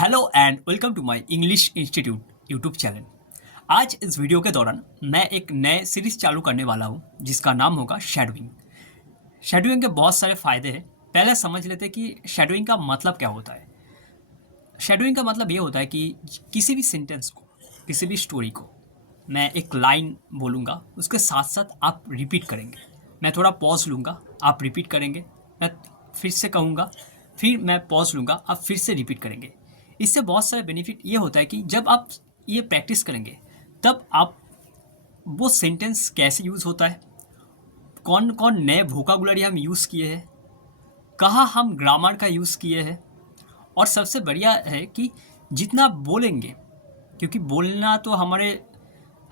Hello and welcome to my English institute YouTube channel. आज इस video के दौरान मैं एक नए सीरीज चालू करने वाला हूं जिसका नाम होगा शैडोइंग। शैडोइंग के बहुत सारे फ़ायदे हैं। पहले समझ लेते हैं कि शैडोइंग का मतलब क्या होता है। शैडोइंग का मतलब ये होता है कि किसी भी सेंटेंस को, किसी भी स्टोरी को मैं एक लाइन बोलूँगा, उसके साथ साथ आप रिपीट करेंगे। मैं थोड़ा पॉज़ लूँगा, आप रिपीट करेंगे। मैं फिर से कहूँगा, फिर मैं पॉज़ लूँगा, आप फिर से रिपीट करेंगे। इससे बहुत सारे बेनिफिट ये होता है कि जब आप ये प्रैक्टिस करेंगे, तब आप वो सेंटेंस कैसे यूज़ होता है, कौन-कौन नए वोकाबुलरी हम यूज़ किए हैं, कहाँ हम ग्रामर का यूज़ किए हैं, और सबसे बढ़िया है कि जितना आप बोलेंगे, क्योंकि बोलना तो हमारे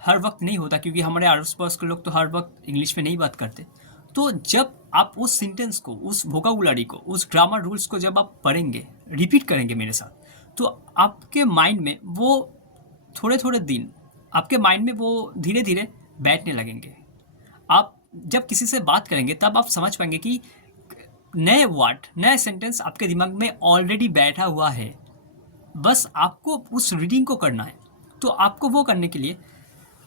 हर वक्त नहीं होता, क्योंकि हमारे आस-पास के लोग तो हर वक्त इंग्लिश में नहीं बात करते। तो जब आप उस सेंटेंस को, उस वोकाबुलरी को, उस ग्रामर रूल्स को जब आप पढ़ेंगे, रिपीट करेंगे मेरे साथ, तो आपके माइंड में वो थोड़े-थोड़े दिन, आपके माइंड में वो धीरे-धीरे बैठने लगेंगे। आप जब किसी से बात करेंगे तब आप समझ पाएँगे कि नए वर्ड, नए सेंटेंस आपके दिमाग में ऑलरेडी बैठा हुआ है। बस आपको उस रीडिंग को करना है। तो आपको वो करने के लिए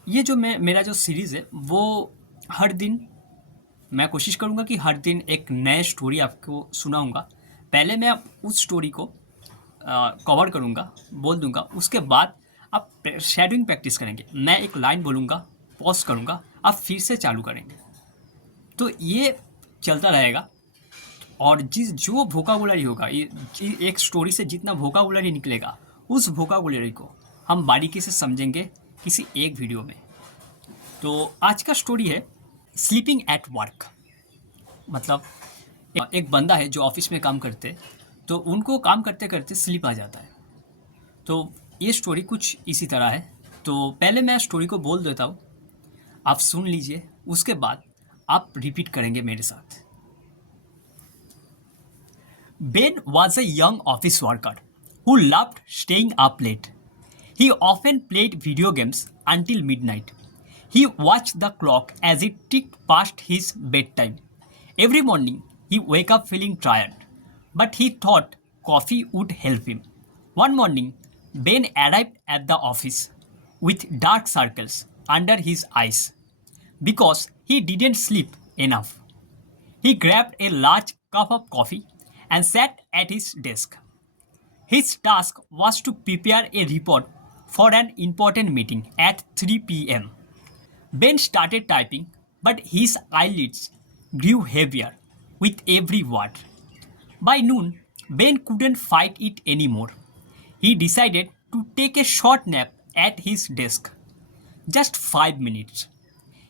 ये जो मेरा जो सीरीज़ है, वो हर दिन मैं कोशिश करूँगा कि हर दिन एक नए स्टोरी आपको सुनाऊँगा। पहले मैं उस स्टोरी को कवर करूँगा, बोल दूँगा, उसके बाद आप शैडोइंग प्रैक्टिस करेंगे। मैं एक लाइन बोलूँगा, पॉज़ करूँगा, आप फिर से चालू करेंगे। तो ये चलता रहेगा, और जो वोकाबुलरी होगा, एक स्टोरी से जितना वोकाबुलरी निकलेगा, उस वोकाबुलरी को हम बारीकी से समझेंगे किसी एक वीडियो में। तो आज का स्टोरी है स्लीपिंग एट वर्क। मतलब एक बंदा है जो ऑफिस में काम करते, तो उनको काम करते करते स्लीप आ जाता है। तो ये स्टोरी कुछ इसी तरह है। तो पहले मैं स्टोरी को बोल देता हूँ, आप सुन लीजिए, उसके बाद आप रिपीट करेंगे मेरे साथ। Ben was a young office worker who loved staying up late. He often played video games until midnight. He watched the clock as it ticked past his bedtime. Every morning, he wake up feeling tired, but he thought coffee would help him. One morning, Ben arrived at the office with dark circles under his eyes because he didn't sleep enough. He grabbed a large cup of coffee and sat at his desk. His task was to prepare a report for an important meeting at 3 p.m. Ben started typing, but his eyelids grew heavier with every word. By noon, Ben couldn't fight it anymore. He decided to take a short nap at his desk. Just 5 minutes,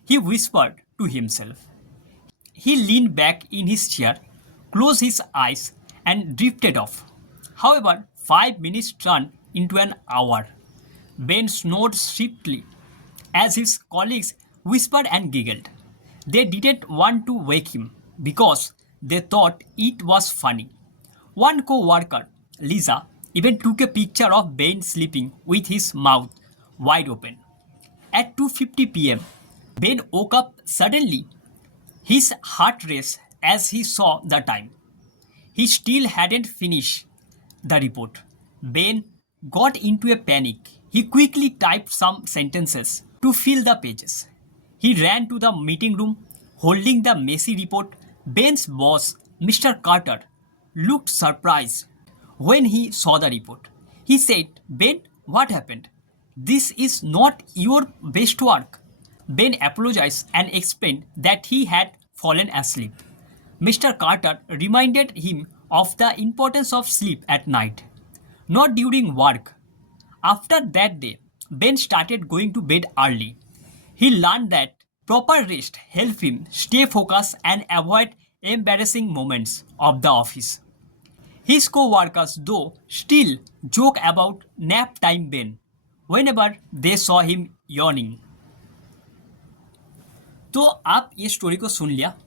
he whispered to himself. He leaned back in his chair, closed his eyes, and drifted off. However, 5 minutes turned into an hour. Ben snored swiftly as his colleagues whispered and giggled. They didn't want to wake him because they thought it was funny. One co worker, Lisa, even took a picture of Ben sleeping with his mouth wide open. At 2:50 p.m., Ben woke up suddenly. His heart raced as he saw the time. He still hadn't finished the report. Ben got into a panic. He quickly typed some sentences to fill the pages. He ran to the meeting room holding the messy report. Ben's boss, Mr. Carter, looked surprised when he saw the report. He said, Ben, what happened? This is not your best work. Ben apologized and explained that he had fallen asleep. Mr. Carter reminded him of the importance of sleep at night, not during work. After that day, Ben started going to bed early. He learned that proper rest helped him stay focused and avoid embarrassing moments of the office. His co-workers, though, still joke about nap time Ben whenever they saw him yawning. तो आप ये story को सुन लिया।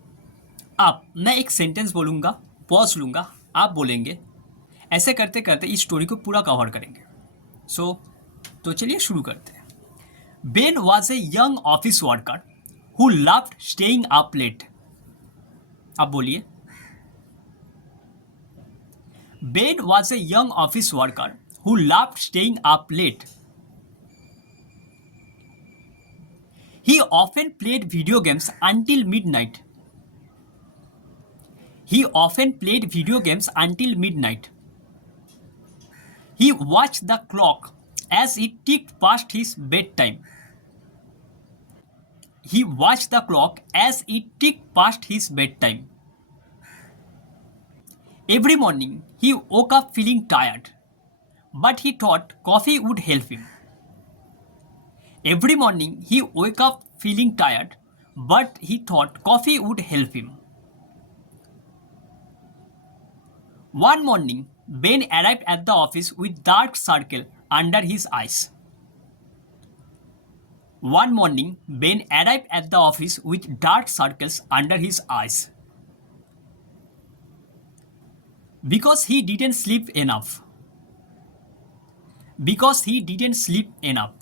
आप मैं एक sentence बोलूँगा, pause लूँगा, आप बोलेंगे। ऐसे करते करते इस स्टोरी को पूरा कवर करेंगे। तो चलिए शुरू करते हैं। Ben was a young office worker who loved staying up late. आप बोलिए। Ben was a young office worker who loved staying up late. He often played video games until midnight. He often played video games until midnight. He watched the clock as it ticked past his bedtime. He watched the clock as it ticked past his bedtime. Every morning, he woke up feeling tired, but he thought coffee would help him. Every morning, he woke up feeling tired, but he thought coffee would help him. One morning, Ben arrived at the office with dark circle under his eyes. One morning, Ben arrived at the office with dark circles under his eyes. Because he didn't sleep enough. Because he didn't sleep enough.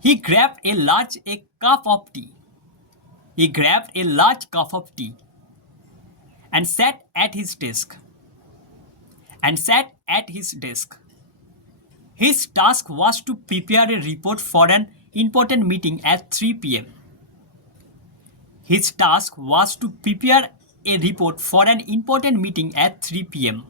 He grabbed a cup of tea. He grabbed a large cup of tea and sat at his desk. His task was to prepare a report for an important meeting at 3 p.m. His task was to prepare a report for an important meeting at 3 p.m.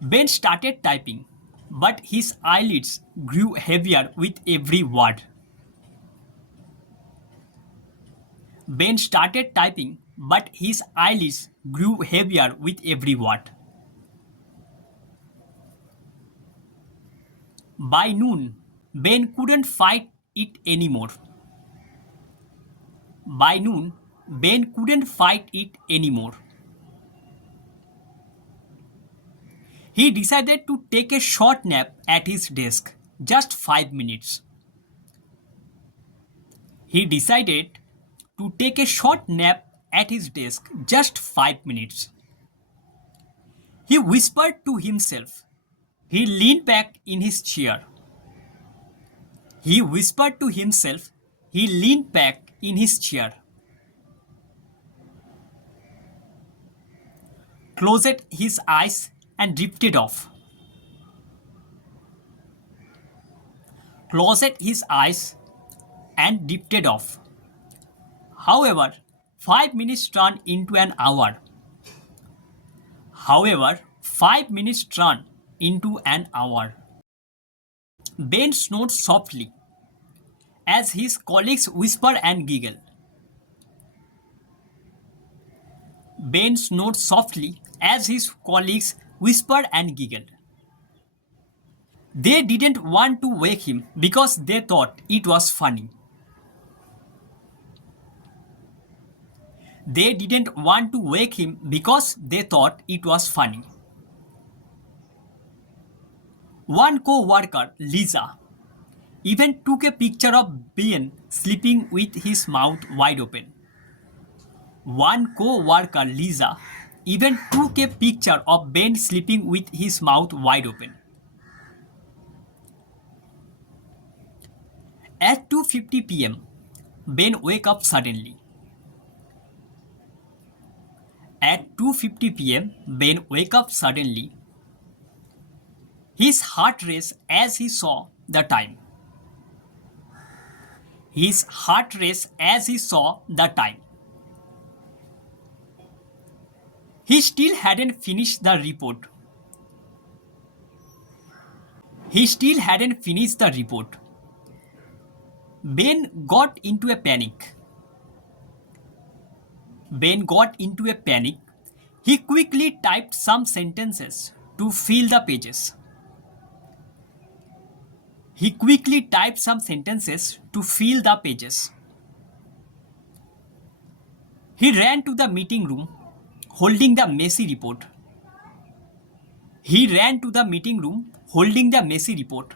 Ben started typing, but his eyelids grew heavier with every word. Ben started typing, but his eyelids grew heavier with every word. By noon, Ben couldn't fight it anymore. By noon, Ben couldn't fight it anymore. He decided to take a short nap at his desk, just 5 minutes. He decided to take a short nap at his desk, just 5 minutes. He whispered to himself. He leaned back in his chair. He whispered to himself. He leaned back in his chair. Closed his eyes and drifted off. Closed his eyes and drifted off. However, 5 minutes turned into an hour. However, 5 minutes turned into an hour. Ben snored softly as his colleagues whispered and giggled. Ben snored softly as his colleagues whispered and giggled. They didn't want to wake him because they thought it was funny. They didn't want to wake him because they thought it was funny. One co-worker, Lisa, even took a picture of Ben sleeping with his mouth wide open. One co-worker, Lisa, even took a picture of Ben sleeping with his mouth wide open. At 2:50 p.m., Ben woke up suddenly. At 2:50 p.m., Ben woke up suddenly. His heart raced as he saw the time. His heart raced as he saw the time. He still hadn't finished the report. He still hadn't finished the report. Ben got into a panic. Ben got into a panic. He quickly typed some sentences to fill the pages. He quickly typed some sentences to fill the pages. He ran to the meeting room holding the messy report. He ran to the meeting room holding the messy report.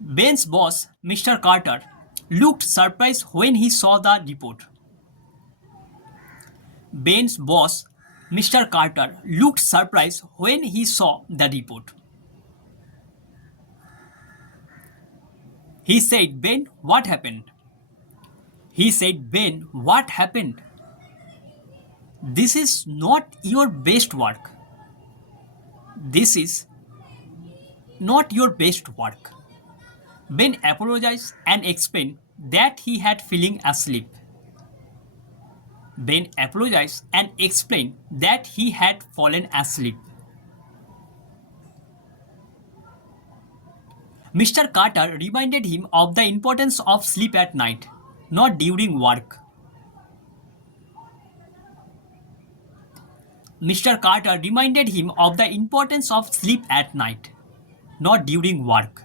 Ben's boss, Mr. Carter, looked surprised when he saw the report. Ben's boss, Mr. Carter, looked surprised when he saw the report. He said, Ben, what happened? He said, Ben, what happened? This is not your best work. This is not your best work. Ben apologized and explained that he had fallen asleep. Ben apologized and explained that he had fallen asleep. Mr. Carter reminded him of the importance of sleep at night, not during work. Mr. Carter reminded him of the importance of sleep at night, not during work.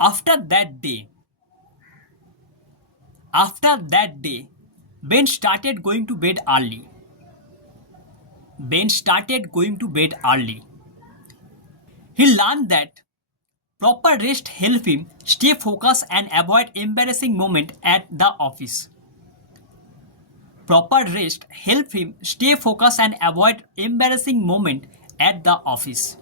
After that day, Ben started going to bed early. Ben started going to bed early. He learned that proper rest helped him stay focused and avoid embarrassing moments at the office. Proper rest helped him stay focused and avoid embarrassing moments at the office.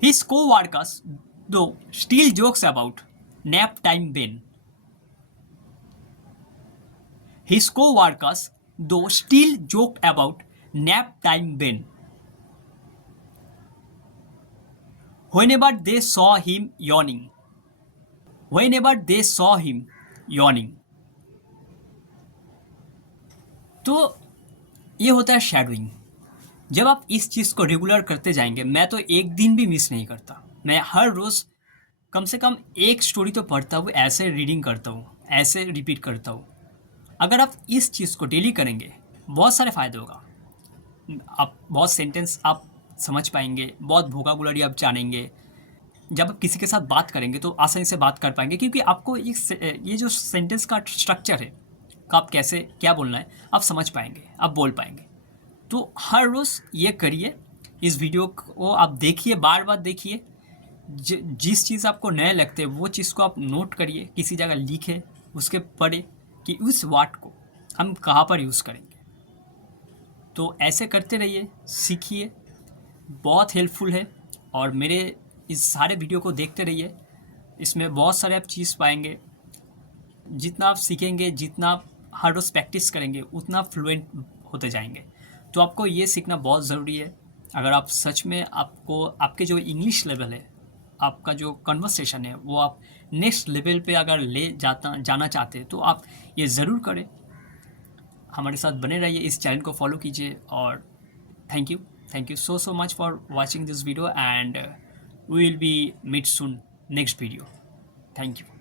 His co-workers, though, still jokes about nap time Ben. His co-workers, though, still joked about nap time Ben. Whenever they saw him yawning. Whenever they saw him yawning. तो ये होता है shadowing. जब आप इस चीज़ को regular करते जाएंगे, मैं तो एक दिन भी मिस नहीं करता। मैं हर रोज़ कम से कम एक स्टोरी तो पढ़ता हूँ, ऐसे रीडिंग करता हूँ, ऐसे रिपीट करता हूँ। अगर आप इस चीज़ को डेली करेंगे, बहुत सारे फ़ायदे होगा। आप बहुत सेंटेंस आप समझ पाएंगे, बहुत वोकाबुलरी आप जानेंगे। जब आप किसी के साथ बात करेंगे तो आसानी से बात कर पाएंगे, क्योंकि आपको ये जो सेंटेंस का स्ट्रक्चर है, आप कैसे क्या बोलना है, आप समझ पाएंगे, आप बोल पाएंगे। तो हर रोज़ ये करिए। इस वीडियो को आप देखिए, बार बार देखिए। जिस चीज़ आपको नए लगते हैं वो चीज़ को आप नोट करिए, किसी जगह लिखे, उसके पढ़े कि उस वर्ड को हम कहाँ पर यूज़ करेंगे। तो ऐसे करते रहिए, सीखिए, बहुत हेल्पफुल है। और मेरे इस सारे वीडियो को देखते रहिए, इसमें बहुत सारे आप चीज़ पाएंगे। जितना आप सीखेंगे, जितना आप हर रोज़ प्रैक्टिस करेंगे, उतना फ्लुएंट होते जाएंगे। तो आपको ये सीखना बहुत ज़रूरी है। अगर आप सच में आपके जो इंग्लिश लेवल है, आपका जो कन्वर्सेशन है, वो आप नेक्स्ट लेवल पे अगर जाना चाहते हैं, तो आप ये ज़रूर करें। हमारे साथ बने रहिए, इस चैनल को फॉलो कीजिए। और thank you so much for watching this video, and we will be meet soon next video. Thank you.